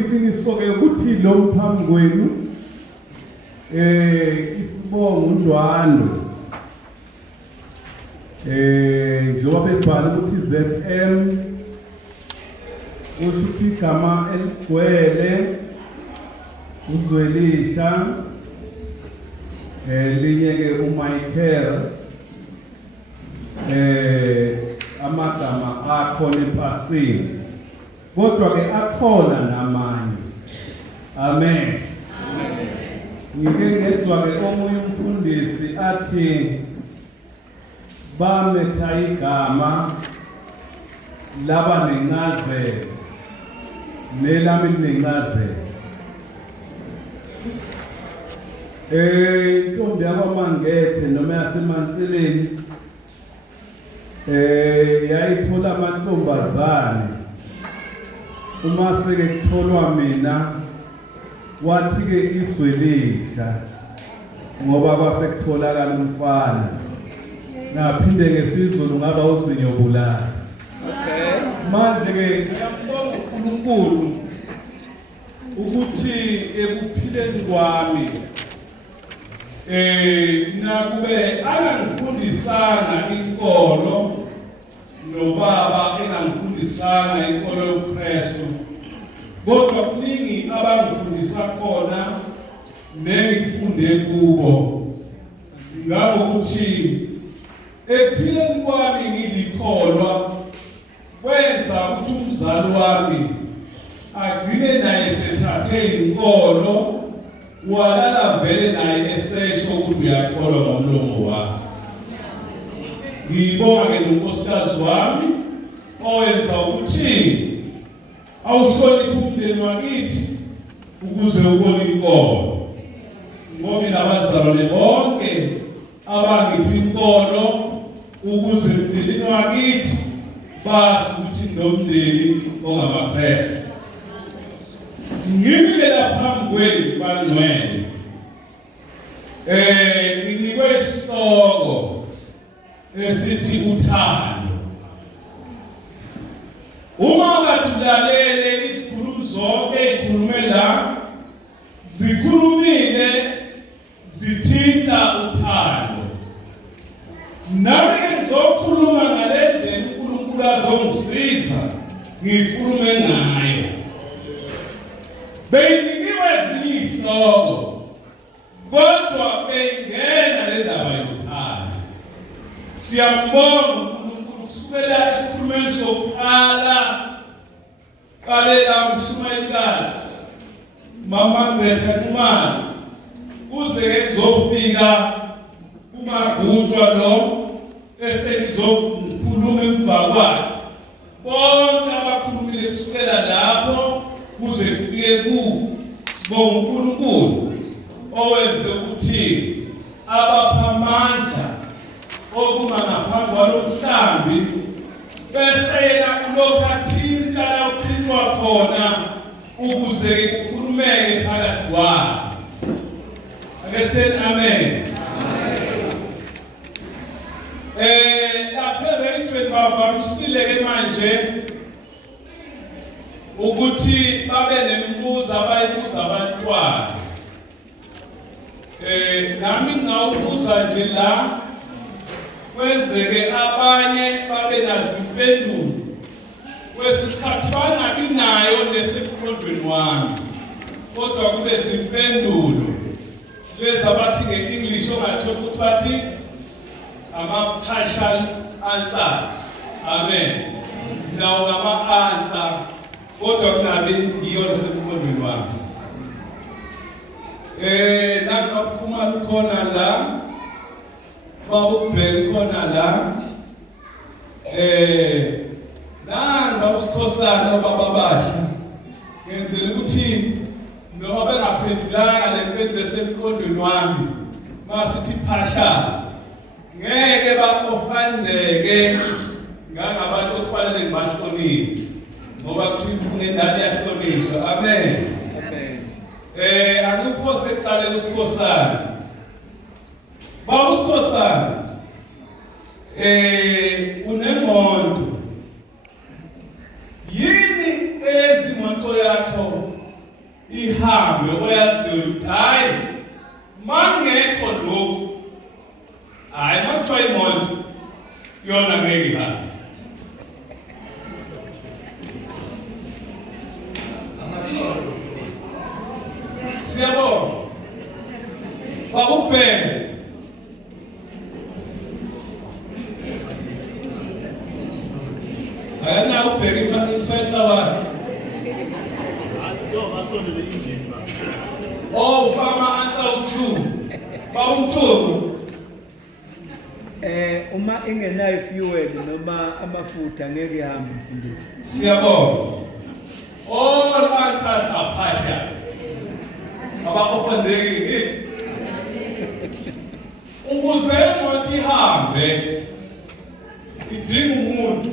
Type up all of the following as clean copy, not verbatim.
Iqiniso ke ukuthi lo phambi kwenu isibongo Ndwandwe njengoba bebhala ukuthi ZM usho igama eligcwele uzwelisha linye ke uMichael amagama akhona ephasini kodwa ke akhona namanye. Amen. Ngike ngezwa ke omunye umfundisi athi bametha igama laba nencazelo nelami linencazelo. Intombi yakwaMangethe noma yaseMansileni yayithola amantombazane uma seke kutholwa mina wathi ke izwelisha ngoba kwase kutholakala umfana naphinde ngesizulu ngaba uzinyobulala. Okay, manje ke ngiyambonga uNkulunkulu ukuthi ekuphileni kwami nakube angangifundisanga inkolo nobaba engangifundisanga inkolo yoKristu kodwa kuningi abangifundisa khona nengifunde kubo ngabo ukuthi ekuphileni kwami ngilikholwa kwenza ukuthi umzali wami agcine naye sethathe inkolo walala vele naye esesho ukuthi uyakholwa ngomlomo wakhe. Ngibonga ke nonkosikazi wami owenza ukuthi awuhloniphe umndeni wakithi ukuze ubone inkolo. Ngibonge nabazalwane bonke abangipha inkolo ukuze umndeni wakithi bazi ukuthi nomndeni ongamaKristu. Ngimile laphambi kwenu bangcwele nginikwe isihloko esithi uthando. Uma ungadulalele isikhulumi zonke ezikhulume la zikhulumile zithinta uthando. Nami ngizokhuluma ngalendlela uNkulunkulu azongisiza ngikhulume ngayo. Beyinikiwe ezinye izihloko kodwa beyingena le ndaba yothando. Siyambonga uNkulunkulu kusukela esikhulumeni sokuqala qalela umshumayelikazi Mama Ngrethe Kumani kuze ke kuzofika uMagutshwa lo esenizokhuluma emva kwakhe. Bonke abakhulumile kusukela lapho kuze kufike sibonga uNkulunkulu owenze ukuthi abapha amandla okuma ngaphansi kwalomhlambi bese yena kulokhathinta la ukuthintwa khona ukuze kukhulumeke phakathi kwabo. Ake sithi amen. Lapha eRaintweni bavamisile ke manje ukuthi babe nemibuzo abayibuza abantwana. Nami ngawubuza nje la kwenzeke abanye babe nazo impendulo kwesisikhathi bangabi nayo lesemqondweni wami kodwa kube simpendulo lezi abathi nge-English ongathola ukuthi bathi ama-partial answers. Amen. Nawo ngama-answer kodwa kunabe yiyo lesemqondweni wami. Nakuphuma lukhona la babubheka khona la nanga usikhosana bababasha ngenzela ukuthi noma bengaphendulanga lempendulo esemqondweni wami masithi partial ngeke baqofandeke ngangabantu okufanele ngibahloniphe ngoba kuthi ngengane yahlonishwa. Amen. Akuphose kuqale usikhosana baba usikhosana unemoto yini ezimoto yakho ihambe oyaziyo ukuthi hayi mangekho lokhu hayi makuthiwa imoto yona ngeke ihambe. Siyabonga bakubheke ayana ubheke imsayitha wakhe oh fama answer to bawumthuku uma ingenayo fuel noma amafutha ngeke ihambe mfundisi. Siyabonga all answers are partial abakufundeki ngithi ukuze imoto ihambe idinga umuntu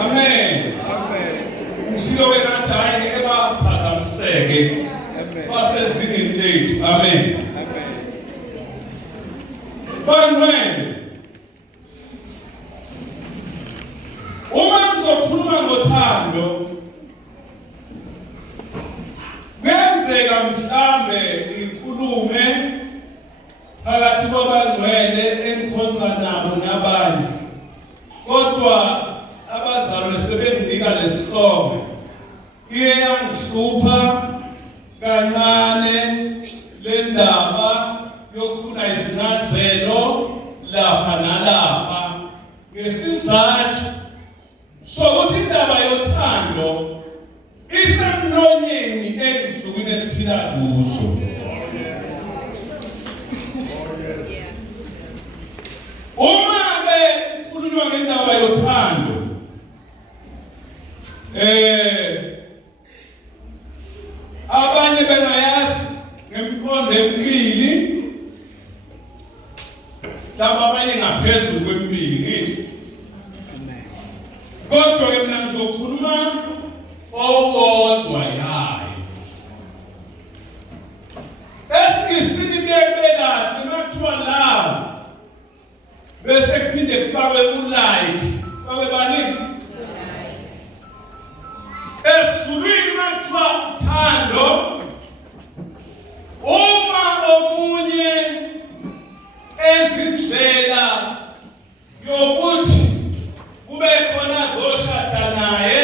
Amen. Ngishilo wena thayini ebaphazamiseke basezingeni lethu. Amen. Bangcwele uma ngizokhuluma ngothando ngenzeka mhlambe ngikhulume phakathi kwabangcwele engikhonza nabo nabanye kodwa abazalwane sebenginika lesihloko iye yangihlupha kancane le ndaba yokufuna izincazelo lapha nalapha ngesizathu sokuthi indaba yothando isemlonyeni ensukwini esiphila kuzo. Uma-ke kukhulunywa ngendaba yothando abanye bengayazi ngemqondo emibili mhlawumbe abanye ngaphezulu kwemibili ngithi kodwa-ke mina ngizokhuluma owodwa yayo esingisini kuyebekazi makuthiwa love bese kuphinde kufakwe ulike kufakwe baningi esizulwini makuthiwa uthando uma omunye ezindlela yokuthi kube khona zoshada naye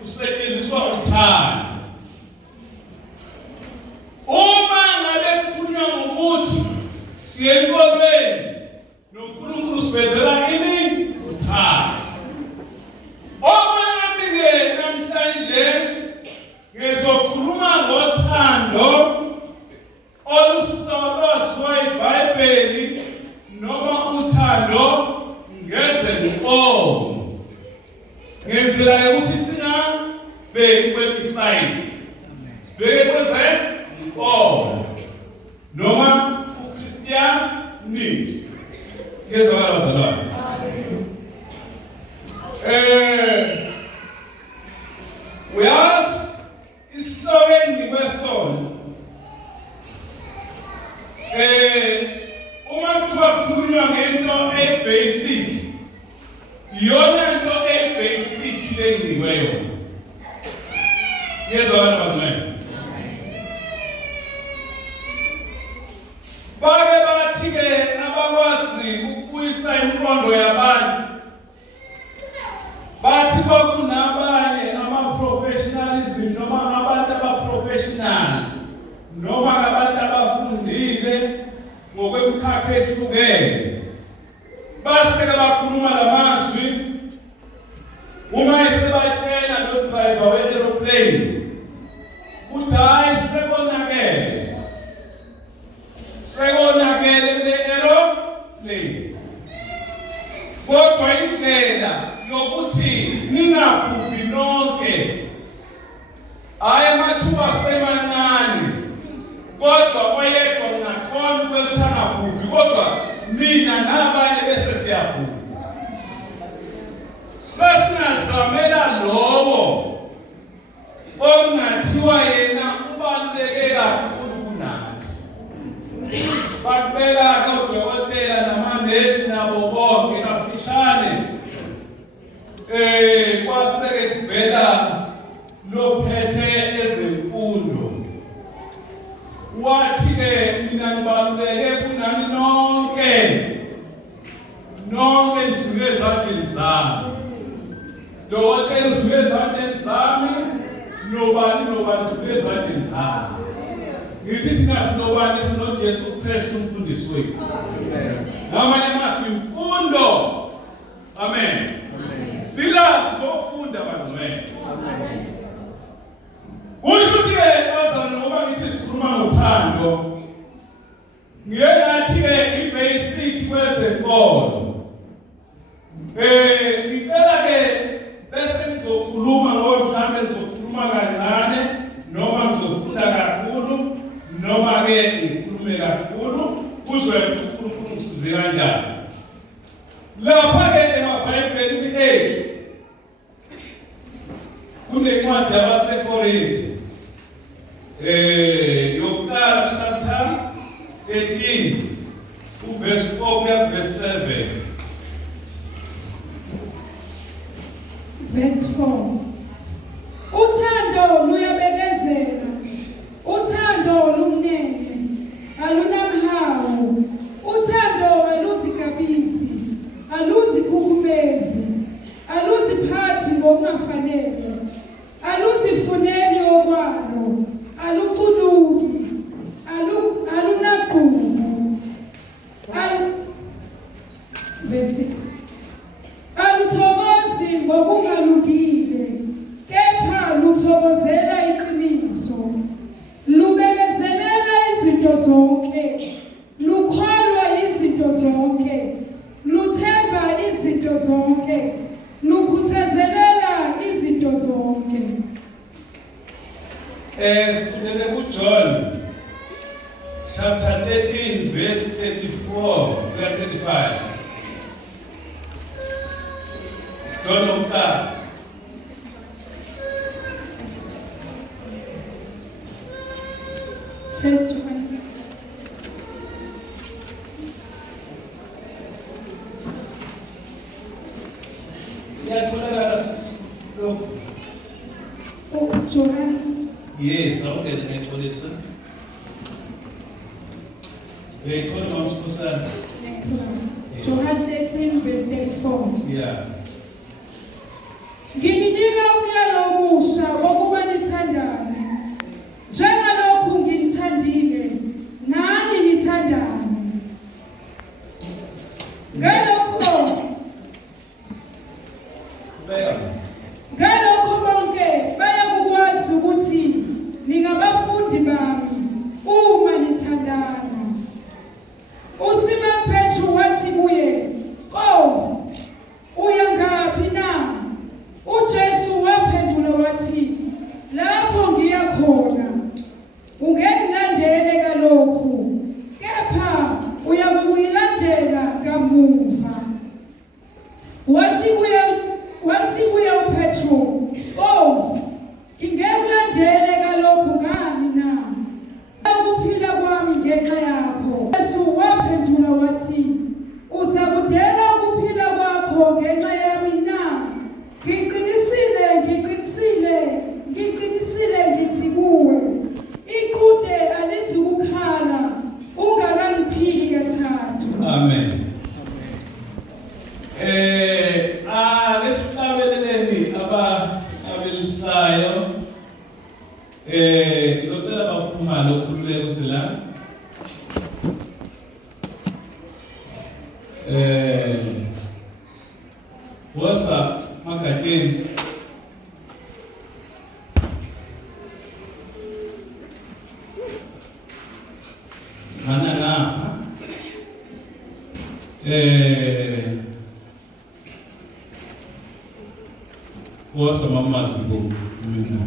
kusetshenziswa uthando. Uma ngabe kukhulunywa ngokuthi siye enkolweni noNkulunkulu sivezela ini uthando. Okwami-ke namhlanje ngizokhuluma ngothando olusoloswa iBhayibheli noma uthando ngezenkomo. Ngenzela ukuthi singabeki kwelisayidi sibeke kwezenkomo noma uChristianity. Ngezwakala bazalwane. Uyazi isihloko engikwesona uma kuthiwa kukhulunywa ngento e-basic iyona nto e-basic lenginikwe yona. Ngezwakala bazalwane. Bake bathi-ke abakwazi ukubuyisa imiqondo yabantu bathi kwakunabanye ama-professionalism noma abantu aba-professional noma abantu abafundile ngokwemikhakha ehlukene base-ke bakhuluma lamazwi uma sebatshela no-driver we-aeroplane ukuthi hayi sekonakele kule aeroplane kodwa indlela yokuthi ningabhubhi nonke hayi amathuba semancane kodwa oyedwa ngakhona ukuthi angabhubhi kodwa mina nabanye bese siyabhubha. Sesingazamela lowo vela lophethe ezemfundo wathi ke mina ngibaluleke kunani nonke ndizule ezandleni zami dokotela uzule ezandleni zami nobani uzule ezandleni zami ngithi thina sinobani sinoJesu Kristu umfundisi wethu ngamanye amazwi imfundo amen silazi zofunda bangcwele Ushuthi-ke bazalwane ngoba ngithi sikhuluma ngothando ngiyenathi-ke i-basic kwezenkolo ngicela-ke bese ngizokhuluma ngoba mhlawumbe ngizokhuluma kancane noma ngizofunda kakhulu noma-ke ngikhulume kakhulu kuzwe uNkulunkulu ngisize kanjani lapha-ke emabhayibhelini ethu kunencwadi yabaseKorinte yokuqala chapter 13 verse 4 kuya verse 7 verse 4 Uthando luyabekezela uthando lumnene alunamhawu uthando aluzigabisi aluzikhukhumezi aluziphathi ngokungafanele aluzifuneli okwalo aluquluki alunaqubu verse 6 aluthokozi ngokungalungile kepha luthokozela iqiniso lubekezelela izinto zonke lukholwa izinto zonke luthemba izinto zonke lukhuthazelela izinto zonke sifundele kuJohn chapter 13 verse 34 kuya 35 John umqala First John siyatholakala lokho John yes awungene ngitholisa ngithola mamsukosana John 13 verse 34 yeah Ngininika umyalo omusha wokuba nithandane njengalokhu nginithandile nani nithandane Ngalokho bonke bayakwazi ukuthi ningabafundi bami uma nithandana Usimon Petru wathi kuye Nkosi uya ngaphi na uJesu waphendula wathi lapho ngiya khona ungengilandele kalokhu kepha uyakuyilandela kamuva wathi kuye uPetru Nkosi ngingekulandele kalokhu ngani na ukuphila kwami ngenxa yakho Yesu waphendula wathi uzakudela ukuphila kwakho ngenxa yami na ngiqinisile ngithi kuwe iqhude alizukukhala ungakangiphiki kathathu amen lesihlabeleleni abasihlabelisayo ngizocela baphumale ukhululeko sila wosa magatsheni mana ngapha wosa mamazibo mina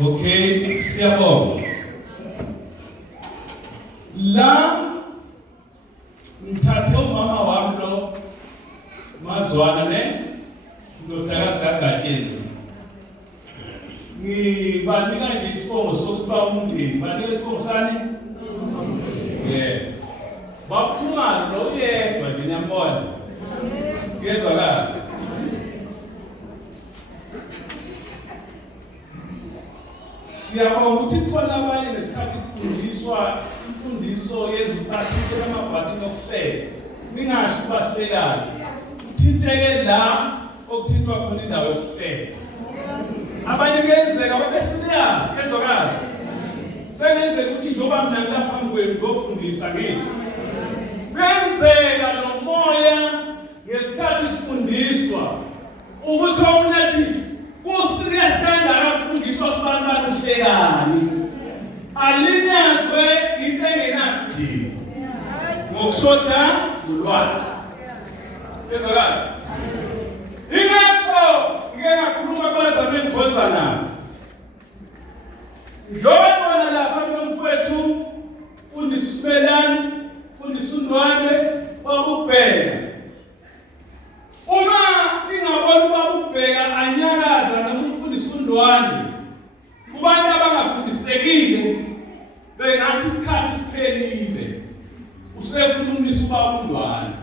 okay siyabonga la ngithathe umama wami lo mazwana ndodakazi kagatsheni ngibanika nje isibongo sokuba umndeni banika isibongo sani yena. Baphuma lo yedwa nje nyambona. Ngezwakala. Siyabonga ukuthi khona abanye nesikhathi kufundiswa imfundiso yeziphathile amabhathini okufeka. Ningasho kubahlekayo. Uthinteke la okuthintwa khona indawo yokufeka. Abanye kuyenzeka babesiliyazi ngezwakala. Senenzeka ukuthi njoba mina ngilapha kwenu ngizofundisa ngithi. Kuyenzeka lo moya ngesikhathi kufundiswa ukuthi omnathi kusirious kangakafundiswa sibantwana uhlekani. Alinyazwe into engenasidingo. Ngokushoda ulwazi. Ngezwakala. Ingakho ngeke ngakhuluma kwazame ngikhonza nabo. Njoba bona lapha kunomfowethu fundisa uSibelani, fundisa uNdwandwe babubheka. Uma ingabona babubheka anyakaza noma umfundisa uNdwandwe kubantu abangafundisekile bengathi isikhathi siphelile. Usefuna umnisa ubaba uNdwandwe.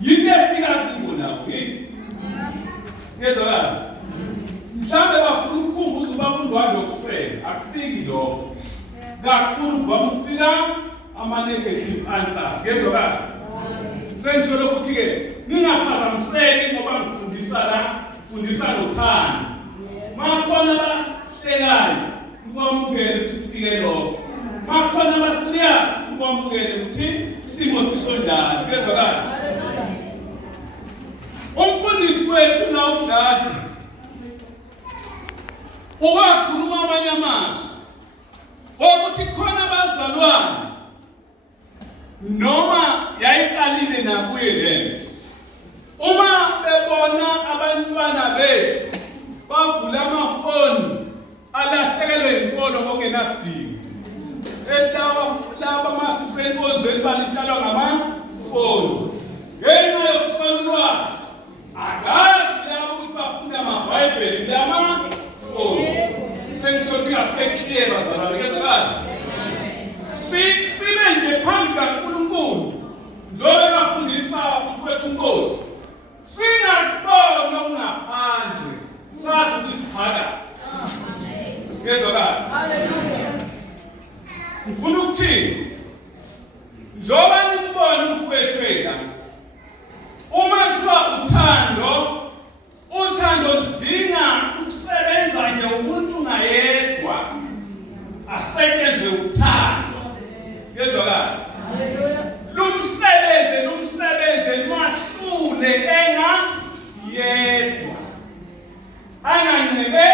Yini efika kubo lapho ngithi ngezwakala. Mhlambe bafuna ukukhumbuza ubaba uNdwandwe okusela akufiki lokho. Kakhulu kuvama ukufika ama-negative answers. Ngezwakala. Sengisho ukuthi ke ningaphazamiseki ngoba ngifundisa nothando. Makhona abahlekayo ukwamukela ukuthi kufike lokho. Makhona abaserious ukwamukela ukuthi isimo sisonjani. Ngezwakala. Umfundisi wethu la uDladla uwakhuluma amanye amazwi ukuthi khona abazalwane noma yayiqalile nakuye lento. Uma bebona abantwana bethu bavula amafoni alahlekelwe inkolo ngokungenasidingo. Laba masisenkonzweni balitshalwa ngamafoni. Ngenxa yokuswela ulwazi. Akazi labo ukuthi bafunda amabhayibheli lamafoni. Sengisho ukuthi aspekclear bazalwane ngezwakala. Sibe nje phambi kaNkulunkulu njengoba bafundisa umfowethu uNkosi. Singabona ungaphandle sazi ukuthi siphakathi. Ngezwakala. Haleluya. Ngifuna ukuthini? Njengoba nimbona umfowethu wena. Uma kuthiwa uthando ludinga ukusebenza nje umuntu ngayedwa. Asetshenzwe uthando. Ngezwakala. Haleluya. Lumsebenze mahlule yedwa. Angancike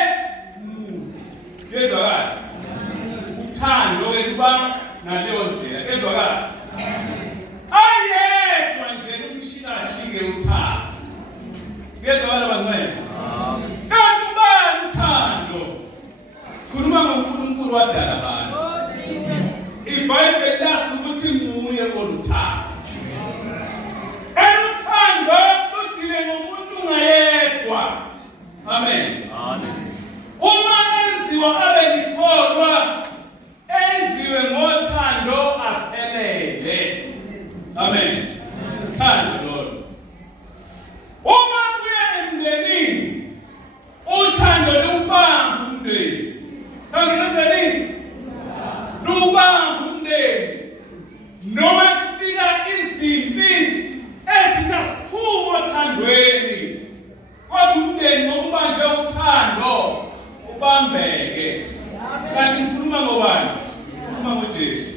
muntu. Ngezwakala. Uthando ke kuba naleyo ndlela. Ngezwakala. Ayedwa nje umshikashike uthando. Ngezwakala bancane. Kanti ubani uthando? Khuluma ngoNkulunkulu wadala abantu. iBhayibheli lazi ukuthi nguye oluthando. Uthando ludile ngomuntu ngayedwa. Amen. Uma enziwa abe likholwa enziwe ngothando aphelele. Amen. Thando Lord. Uma kuya emndenini uthando lubamba umndeni. Thando lenzeni? Lubamba umndeni. Noma kufika izimpi ezithaphuma othandweni. Kodwa umndeni ngokubanjwe uthando ubambeke. Kanti ngikhuluma ngobani? Ngikhuluma ngoJesu.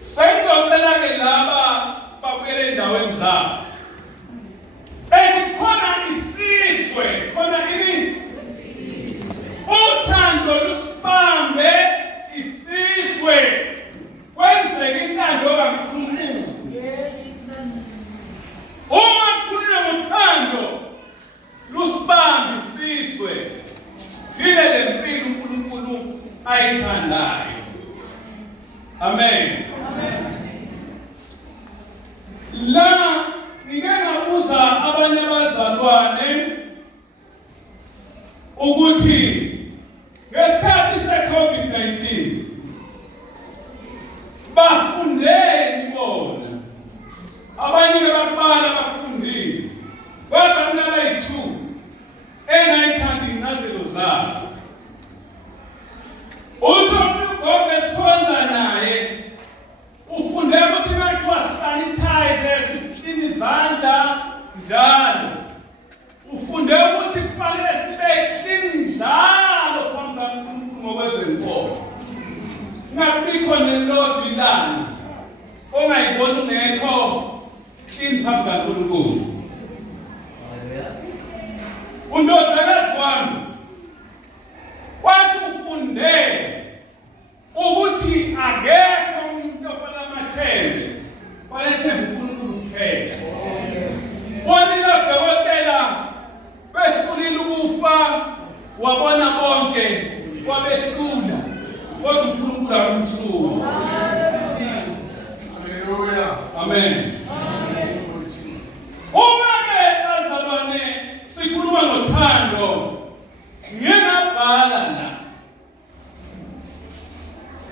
Sengizocela-ke laba babuyele endaweni zabo. Khona isizwe, khona ini? Uthando lusibambe isizwe. Kwenzeke intando kaNkulunkulu. Uma kukhulunywa ngothando lusibambe isizwe. Yile lempilo uNkulunkulu ayithandayo. Amen. La ngike ngabuza abanye abazalwane ukuthi ngesikhathi seCovid-19 ngabikho nelodilana ongayibona ungekho imphambi kaNkulunkulu. Undodakazi wami wathi ufunde ukuthi akekho umuntu ofana amathembe wayethemba uNkulunkulu kuphela. Wonile udokotela behlulile ukufa wabona bonke wabehlula kodwa uNkulunkulu akumhlula. Haleluya. Amen. Uma-ke bazalwane sikhuluma ngothando, ngiyabhala la.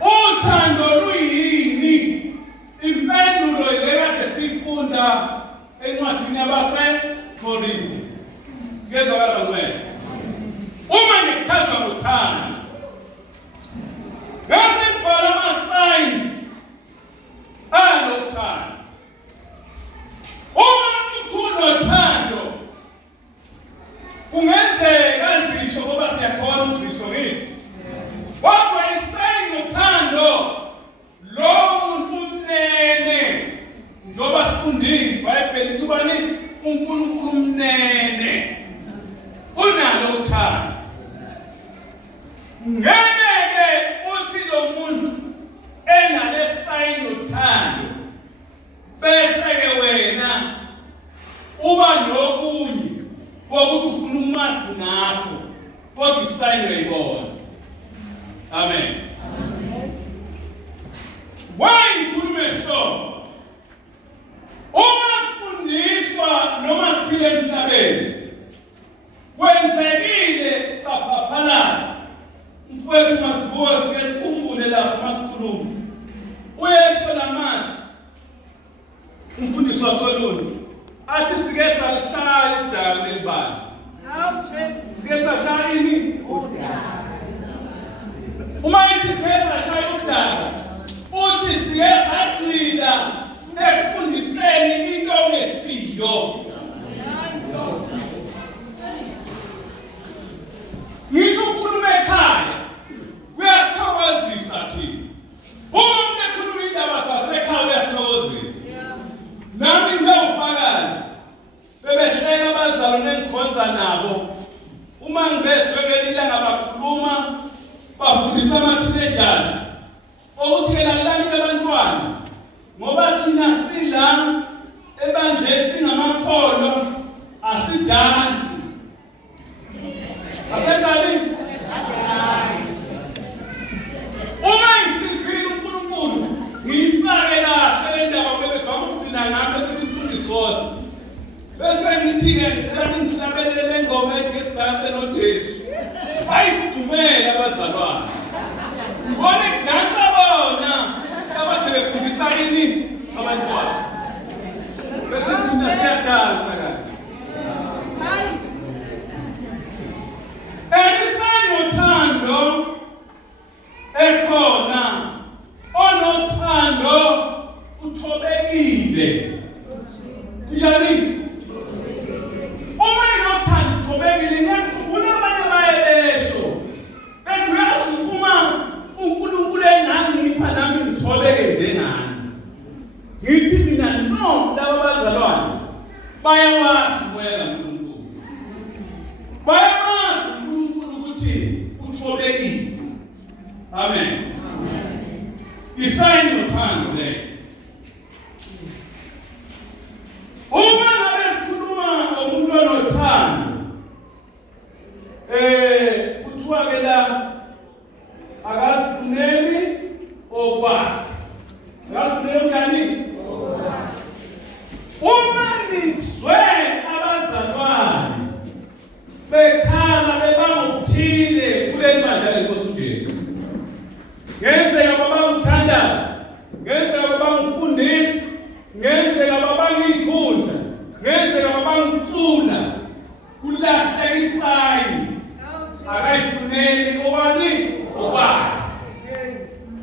Uthando luyini? Impendulo ekade sifunda encwadini yabaseKorinte. Ngezwakala bancane. Uma ngichaza ngothando, ngasibhala ama-signs alothando. Uma unothando kungenzeka zisho ngoba siyakhona ukuzisho ngithi. Kodwa isayini uthando lo muntu umnene njoba sifundile iBhayibheli lithi ubani uNkulunkulu umnene unalo uthando. Ngeke uthi lo muntu enale sayini uthando bese-ke wena uba nokunye kokuthi ufuna umazi ngakho kodwa isayini uyayibona. Amen. Wayikhulume so. Uma sifundiswa noma siphile emhlabeni kwenzekile saphaphalaza mfowethu masibuye sike sikhumbule lapho masikhuluma uyesho namashi umfundisi wasoluntu athi sike salishaya udaka lelibanzi. Sike sashaya ini udaka. Uma ithi sike sashaya udaka uthi sike sagxila ekufundiseni into ngesiyo. Ngithi ukukhuluma ekhaya uyasithokozisa thina. Umuntu ekhuluma indaba zasekhaya uyasithokozisa. Nami ngiyawufakazi bebehleka abazalwane engikhonza nabo uma ngibeswekela ilanga bakhuluma bafundisa ama-teenagers ukuthi lalalani abantwana ngoba thina sila ebandleni singamakhono asidansi. Asenzani? Uma ngisizile uNkulunkulu ngiyifake kahle le ndaba bebevama ukugcina ngapho sekufundisa wose. Bese ngithi-ke ngicela ngihlabelele le ngoma ethi sidanse noJesu. Bayidumele abazalwane. Ngibona kudansa bona abade befundisa ini abantwana. Bese thina siyadansa kahle. Isayini uthando ekhona onothando uthobekile. Yani uma inothando uthobekile ngiyakhumbula abanye bayebesho bethi uyazi uma uNkulunkulu engangipha nami ngithobeke njengani. Ngithi mina no laba bazalwane bayawazi umoya kaNkulunkulu. Bayawazi uNkulunkulu ukuthi uthobekile. Amen. Isayini uthando le. Uma ngabe sikhuluma ngomuntu onothando kuthiwa-ke la akazifuneli okwakhe. Akazifuneli ngani? Uma nizwe abazalwane bekhala bebanga okuthile kule bandla lenkosi uJesu, ngenzeka babangithandaza, ngenzeka babangifundisa, ngenzeka babangikhundla, ngenzeka babangicula, kulahleka isayini akayifuneli obani okwakhe.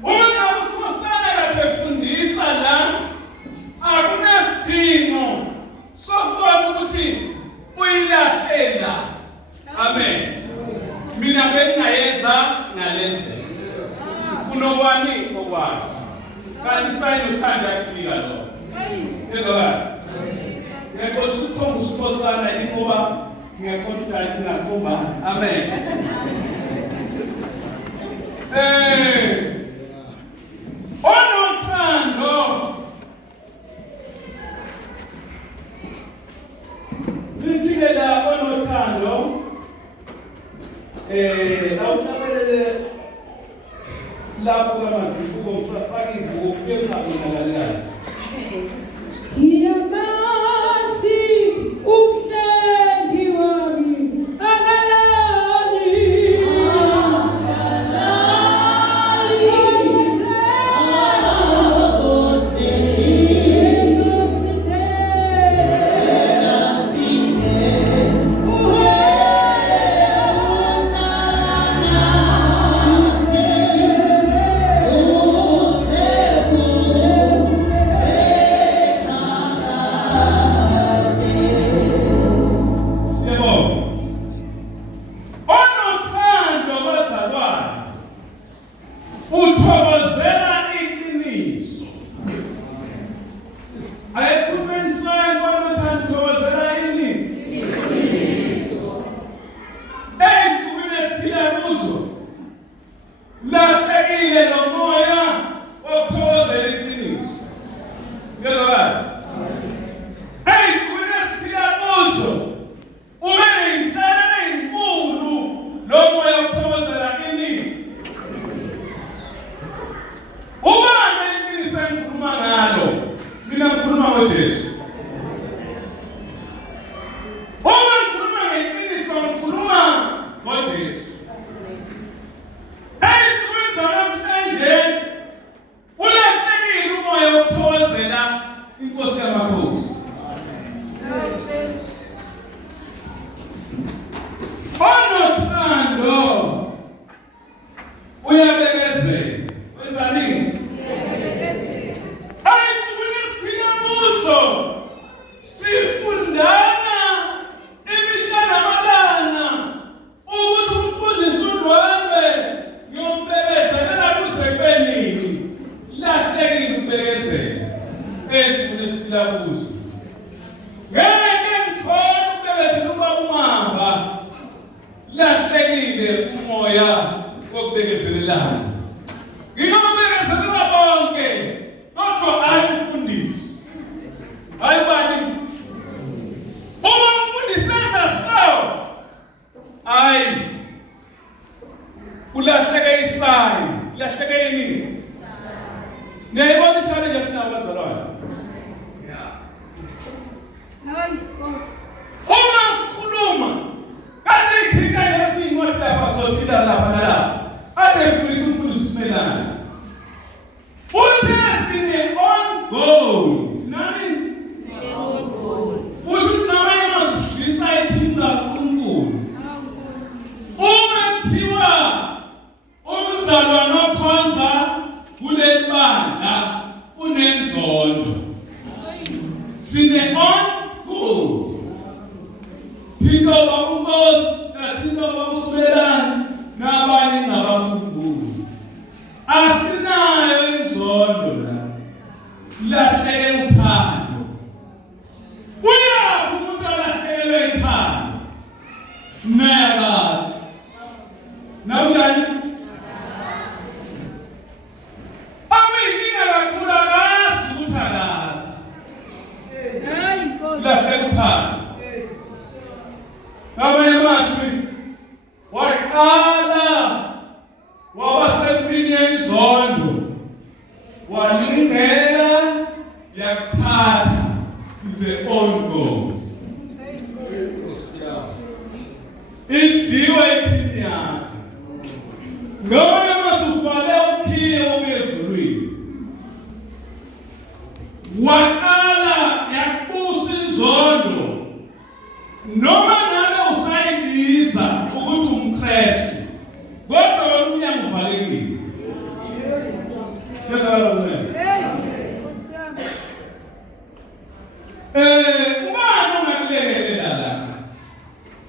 Uma ngabe usikhosana kade efundisa la akunesidingo sokubona ukuthi uyilahlela. Amen. Mina bengingayenza ngale ndlela. unobani okwani kanti sayini uthanda yakufika lo ezokala ngiyaqoqa ukukhomba usikhosana ingoba ngiyaqoqa ukuthi singakhomba amen onothando Zithikela onothando awuhlabelele lapho kamasifu komfaka ibuko bengabonakalayo Ngiyamazi umhlengi wami akalali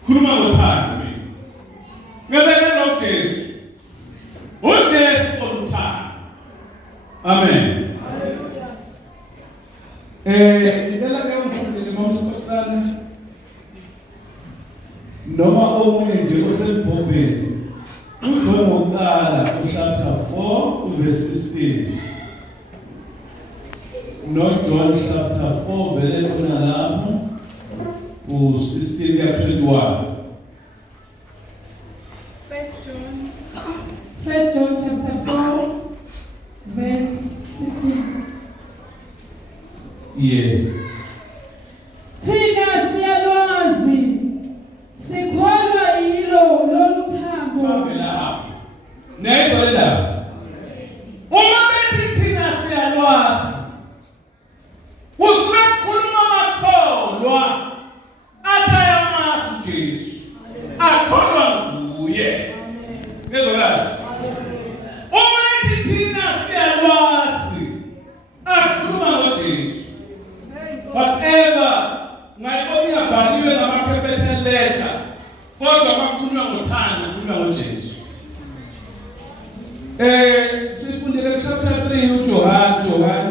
Kuruma ngothando. Ngeke nojesu. uJesu oluthando. Amen. Ngicela ke ungifundele mamskhosana noma omunye nje osembhobheni uJohn wokuqala chapter 4 verse 16 no John chapter 4 vele kuna lapho u16 ya 21 First John chapter 4 verse 16. Yes. Thina siyalwazi sikholwa yilo loluthando. Babela hapo. Next lenda. Uma bethi thina siyalwazi. Usuke khuluma makholwa atayamazi Jesu. Akholwa nguye. Ngezolala. Uma bethi thina siyalwazi. Akhuluma ngoJesu. Whatever ngayibona iyabhaliwe ngama-capital letter kodwa bakhuluma ngothando kukhuluma ngoJesu. Sifundile chapter 3 uJohn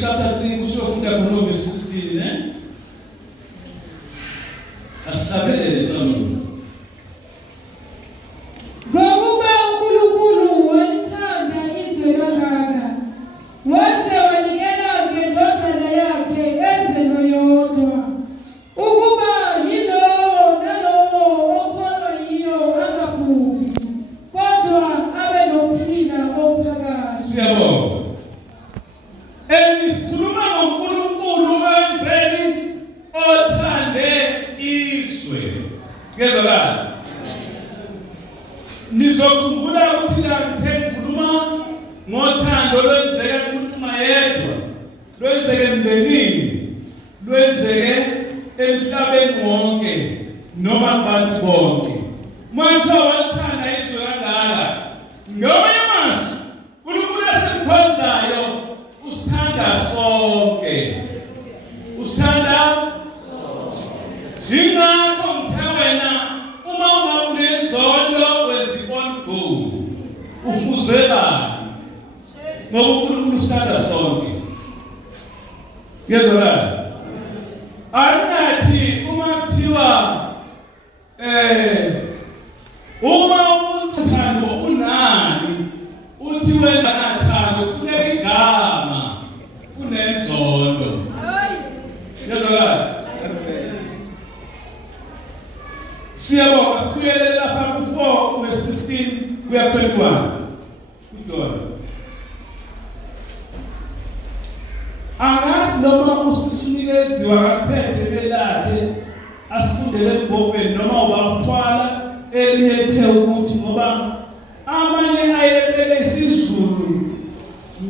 chapter 3 usiyofunda khona verse 16 Asitabelele samuntu. Ngokuba uNkulunkulu walithanda izwe kangaka waze wanikela ngendodana yakhe ezelo yodwa ukuba yilowo nalowo okholwa yiyo angabhubhi kodwa abe nokuphila okuphakade. Siyabonga. Sikhuluma ngoNkulunkulu wenzeni othande izwe. Ngezolala. Nizokhumbula ukuthi la ngikhuluma ngothando lwenzeke kumuntu mayedwa, lwenzeke emndenini, lwenzeke emhlabeni wonke noma kubantu bonke. Manje walithanda izwe kangaka. Ngoba yamazwi uNkulunkulu asemkhonzayo usithanda sonke. Usithanda sonke. Yingakho ngithe wena uma ungakunezondo wezibona go ufuzela ngoba uNkulunkulu usithanda sonke. Ngezolala. Anathi uma kuthiwa uma umuntu uthando unani uthi wena nathando kufuneka igama kunezondo. Ngezolala. Siyabonga sibuyele lapha ku4 verse 16 kuya 21. Kudona. Angazi noma usisunikezwe akaphethe belakhe asifundele ebhobheni noma ubakuthwala elinye lithe ukuthi ngoba amanye ayebeke isizulu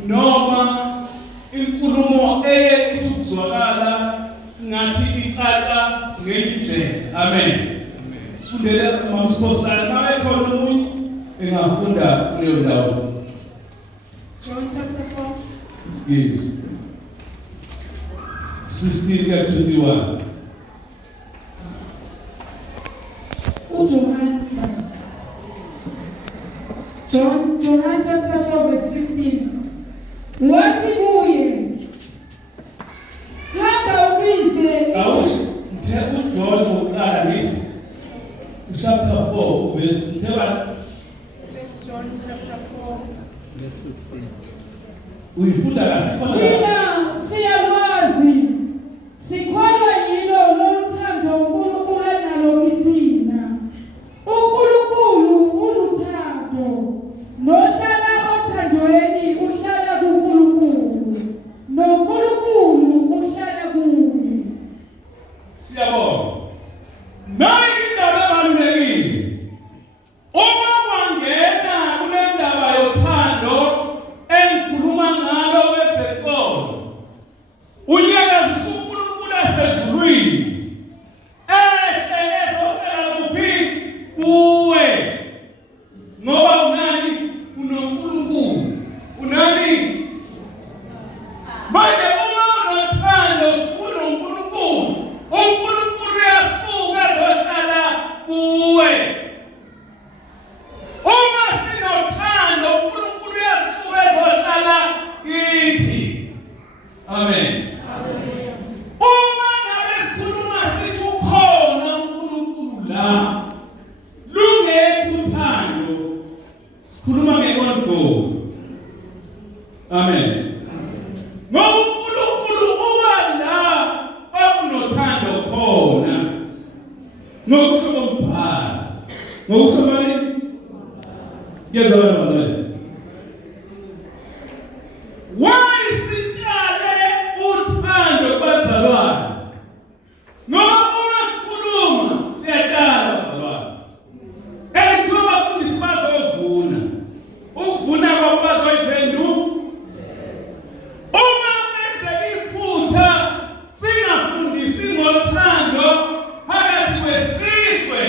noma inkulumo ithi ukuzwakala ngathi icaca ngendlela. Amen. Sifundele mamskhosana mayekhona umunye engafunda kuleyo ndawo. John chapter 4. Yes. 16 to 21. John chapter 4 verse 16. Wathi kuye hamba ubize John wokuqala ngithi chapter 4 verse 1. John chapter 4 verse 16. Uyifunda kahle. Thina siyalwazi sikholwa yilo loluthando uNkulunkulu analo kithina. uNkulunkulu uluthando nohlala othandweni uhlala kuNkulunkulu noNkulunkulu uhlala kuye. Siyabonga. Nayi indaba ebalulekile. Uma wangena kule ndaba yothando engikhuluma ngalo kwezenkolo ngothando sikhuluma ngenkondlo. Amen. Ngoba uNkulunkulu uba la okunothando khona. Ngokusho kombhalo. Ngokusho bani? Yezwa bani? Wayisiqale uthando bazalwane. Ngoba uma sikhuluma siyaqala bazalwane. Ekuthiwa bafundisi bazovuna. Ukuvuna kwabo bazoyiphenduka. Uma benze iphutha singafundisi ngothando phakathi kwesizwe,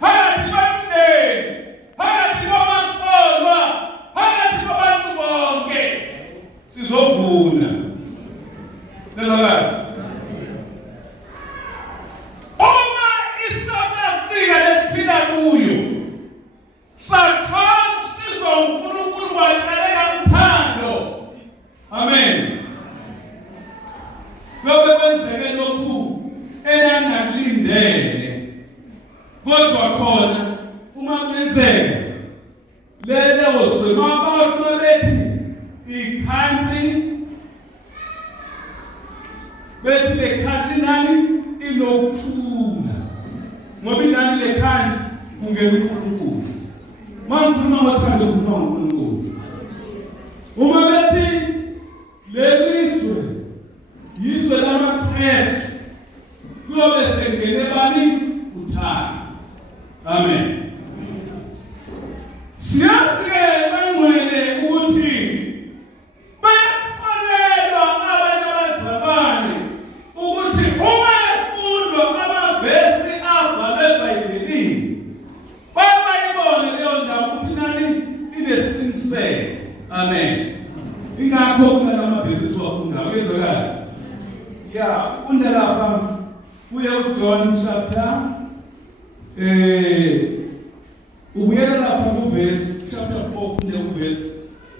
phakathi kwabantwana, phakathi kwamakholwa, phakathi kwabantu bonke. Sizovuna. Nezwakala. Uma iSouth Africa lesiphila kuyo sakhona usizo uNkulunkulu waqalela uthando. Amen. Lobe kwenzeke lokhu enangakulindele. Kodwa khona uma kwenzeka lelo semabantu bethi i-country bethi le country nani inokuthula. Ngoba inani le country kungena uNkulunkulu. Mangikhuluma ngothando kukhuluma ngoNkulunkulu. Uma bethi lelizwe yizwe lamaKristu kuyobe sengene bani uthando. Amen. Siyasike bangcwele ukuthi bayakholelwa abantu abazalwane ukuthi uma efundwa amavesi abhalwe eBhayibhelini bayibone leyo ndawo ukuthi nani inesiqiniseko. Amen. Ingakho kunamavesi esiwafundayo kezwakala. Ya ufunda lapha kuye uJohn chapter ubuyela lapha kuverse chapter 4 ufunde kuverse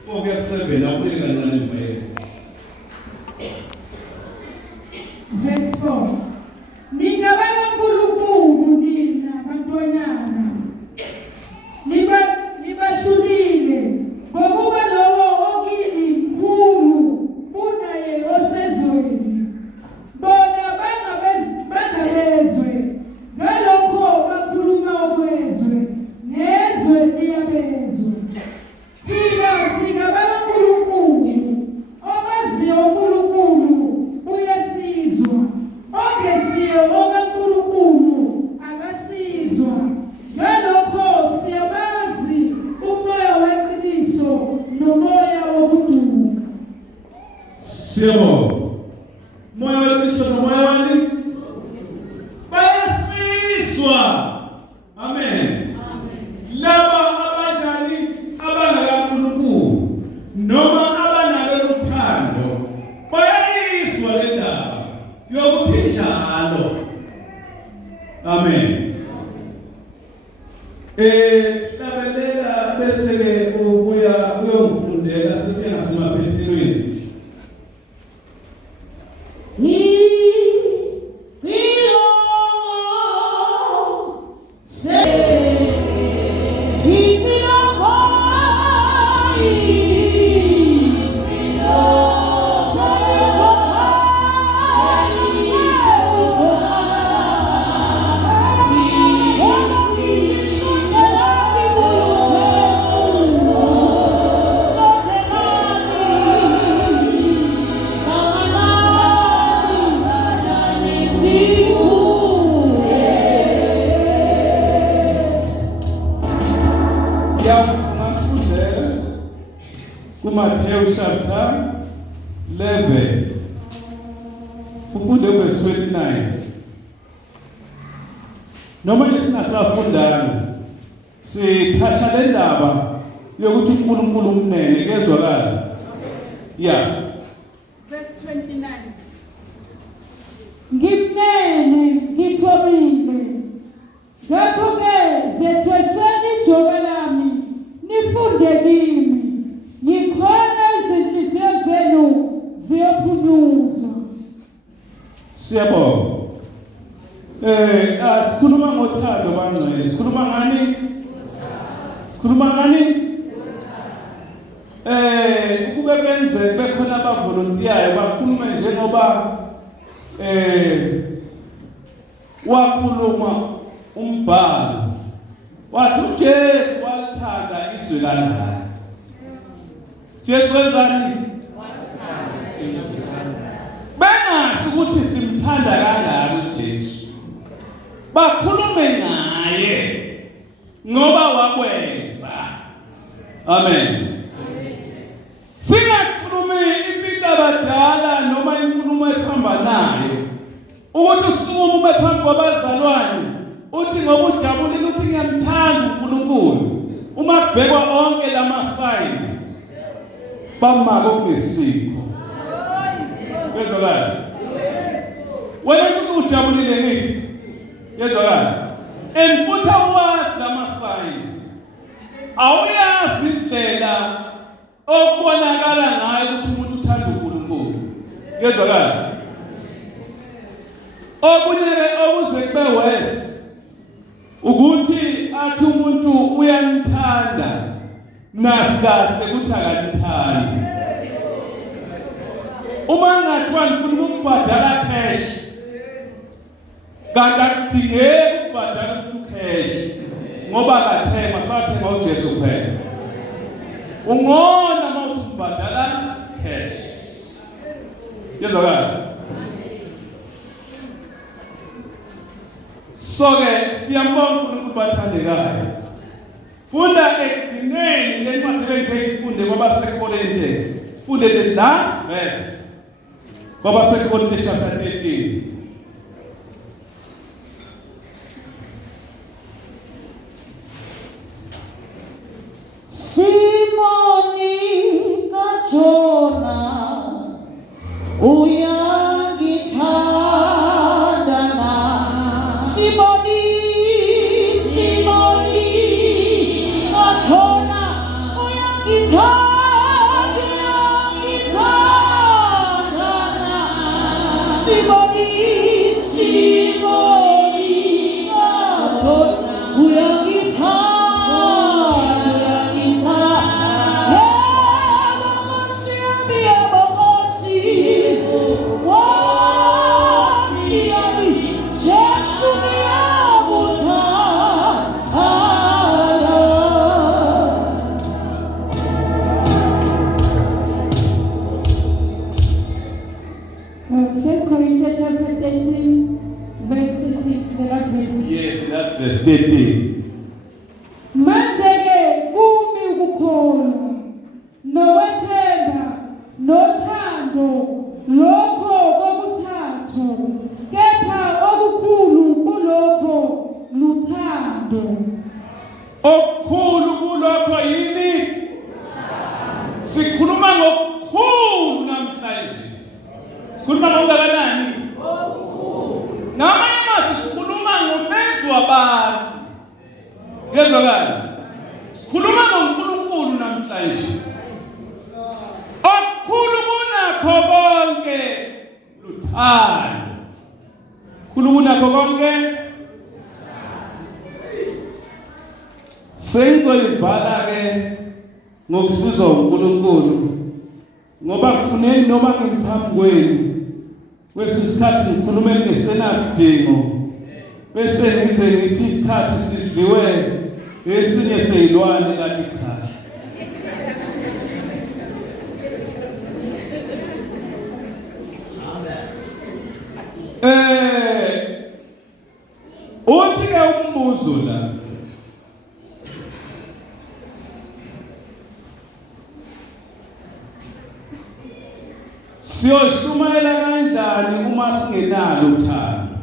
4 kuya ku7 awubuyele kancane mfayela. Verse 4. Ningabala uNkulunkulu nina bantwanyana. Nibahlulile ngokuba lowo okini mkhulu kunaye osezweni. Bona bangabezwe ngalokho bakhuluma okwezwe nezwe liyabezwe. Thina singabala uNkulunkulu omaziyo uNkulunkulu uyasizwa. Ongesiyo okaNkulunkulu akasizwa. Ngalokho siyamazi umoya weqiniso nomoya wokuduka. Siyabonga. Moya weqiniso nomoya wani? Bayasizwa. Amen. Laba abanjani abangakaNkulunkulu noma abanalo uthando bayayizwa le ndaba yokuthi njalo. Amen. Silabelela bese ke uyongifundela sesingasemaphethelweni. Matthew chapter 11 ufunde verse 29. Noma lesingasafundanga sithasha le ndaba yokuthi uNkulunkulu umnene kezwakala. Yeah. Verse 29. Ngimnene ngithobile. Ngakho-ke zetheseni ijoka lami nifunde kimi. Ngikhona izinhliziyo zenu ziyophunyuzwa. Siyabonga. Sikhuluma ngothando bangcwele. Sikhuluma ngani? Sikhuluma ngani? Ukube benze bekhona abavolontiyayo bakhulume njengoba wakhuluma umbhalo wathi uJesu walithanda izwe kangaka. Jesu wenzani? Bengasho ukuthi simthanda kangaka uJesu. Bakhulume ngaye ngoba wakwenza. Amen. Singakhulumi impilo abadala noma inkulumo ephambanayo. Ukuthi usukume phambi kwabazalwane uthi ngokujabulile ukuthi ngiyamthanda uNkulunkulu. Uma kubhekwa onke lamasayini bamaka okunesiko. Yezwakala. Wena kuthi ujabulile ngithi. Yezwakala. Futhi awazi lamasayini. Awuyazi indlela okubonakala ngayo ukuthi umuntu uthanda uNkulunkulu. Yezwakala. Okunye okuze kube wese ukuthi athi umuntu uyanithanda nasikahle ukuthi akanithandi. Uma ngathiwa ngifuna ukubhadala cash kanti akudingeki ukubhadala umuntu cash ngoba akathema sathema uJesu kuphela. Ungona mawuthi ubhadala cash. Yezwakala. So-ke siyambonga uNkulunkulu bathandekayo. Funda ekugcineni lencwadi bengiyifunde kwabaseKorinte. Funde the last verse kwabaseKorinte chapter 13. Simoni kachona uyangithanda. Simoni kachona uyangithanda. Simoni kachona uyangithanda. Verse 13. Manje-ke kumi ukukholwa nokwethemba nothando lokho kokuthathu, kepha okukhulu kulokho luthando. Okukhulu kulokho yini? Sikhuluma ngokukhulu namhlanje. Sikhuluma ngokungakanani? Ngamanye amazwi sikhuluma ngomenzi wabantu. Yezwakala. Sikhuluma ngoNkulunkulu namhlanje. Okukhulu kunakho konke luthando. Kukhulu kunakho konke. Sengizoyivala-ke ngokusizwa uNkulunkulu ngoba kufuneki noma ngiphambi kwenu kwesinye isikhathi ngikhulume kungesenasidingo bese ngize ngithi isikhathi sidliwe esinye seyilwane kanti cha. Uthi-ke umbuzo la siyoshumayela kanjani uma singenalo uthando?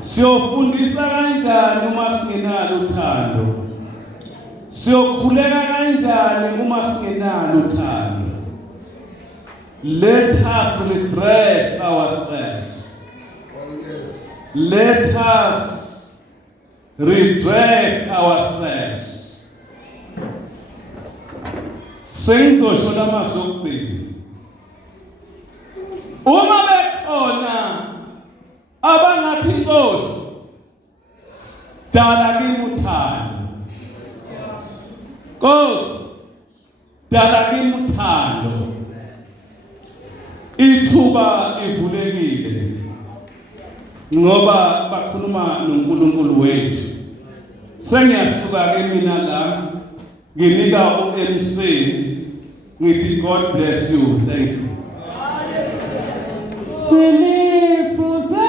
Siyofundisa kanjani uma singenalo uthando? Siyokhuleka kanjani uma singenalo uthando? Let us redress ourselves. Let us redress ourselves. Sengizosho lamazwi okugcina. Uma bekhona abangathi Nkosi dala kimi uthando. Nkosi, dala kimi uthando. Ithuba ivulekile. Ngoba bakhuluma noNkulunkulu wethu. Sengiyasuka ke mina la nginika uMC ngithi God bless you. Thank you. Silifuze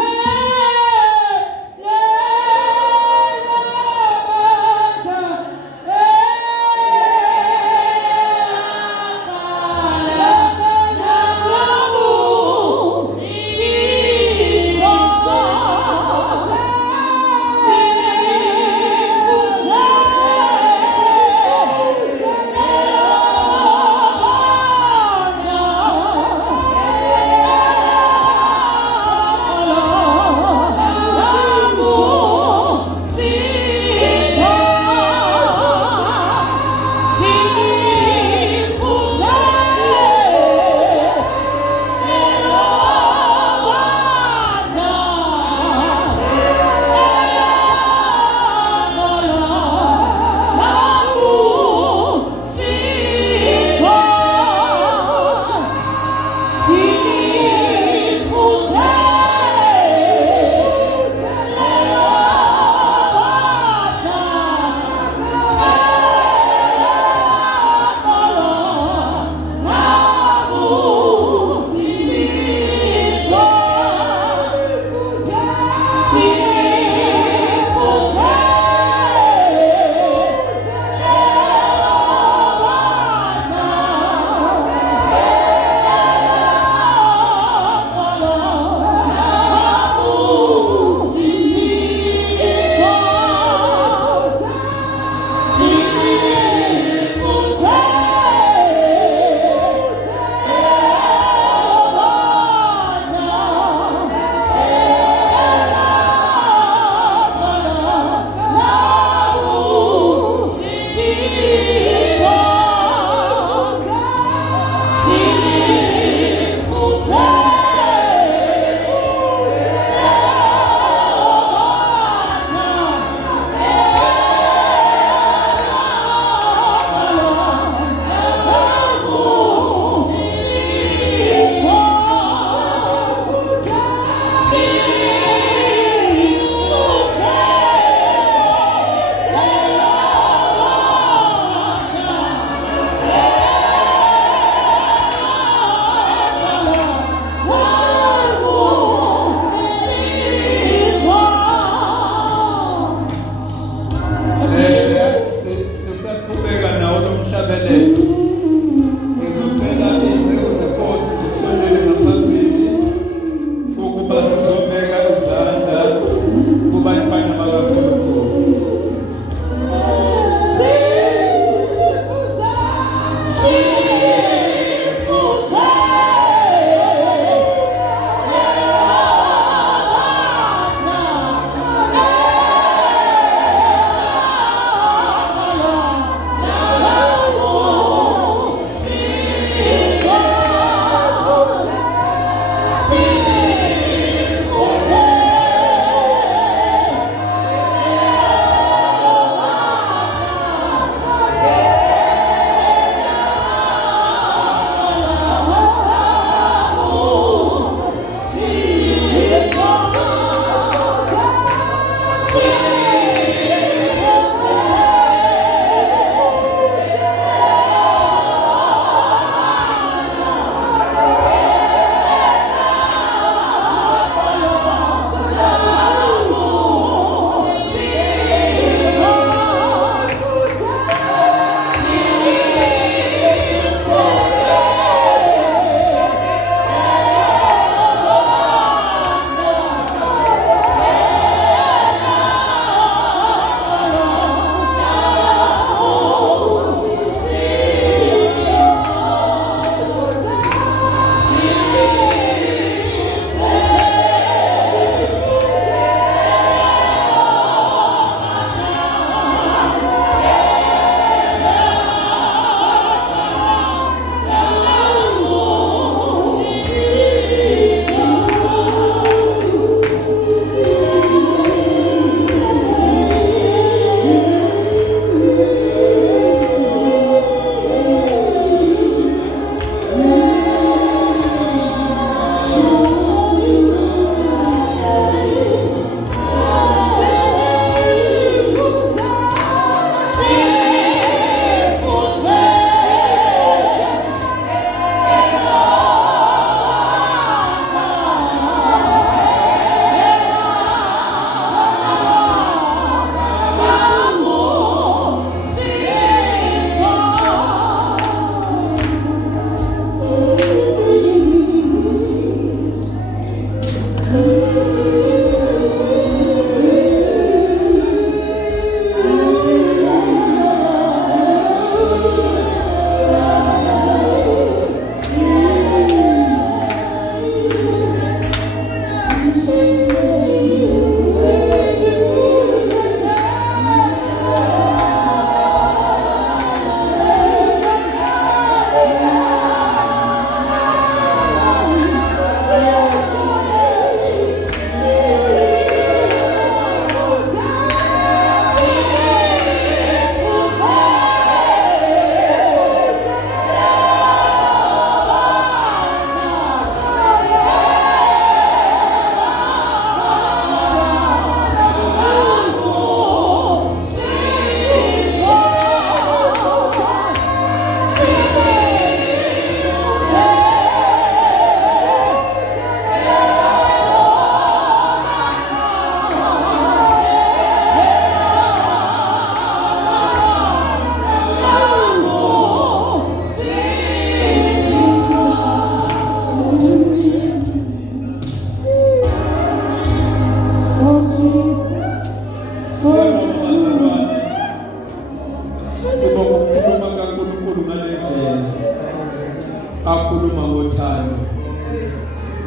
akhuluma ngothando.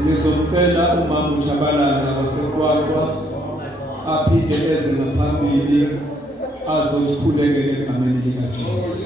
Ngizomcela umama uJabalala wasekwakwa aphinde eze ngaphambili azosikhulekela egameni likaJesu.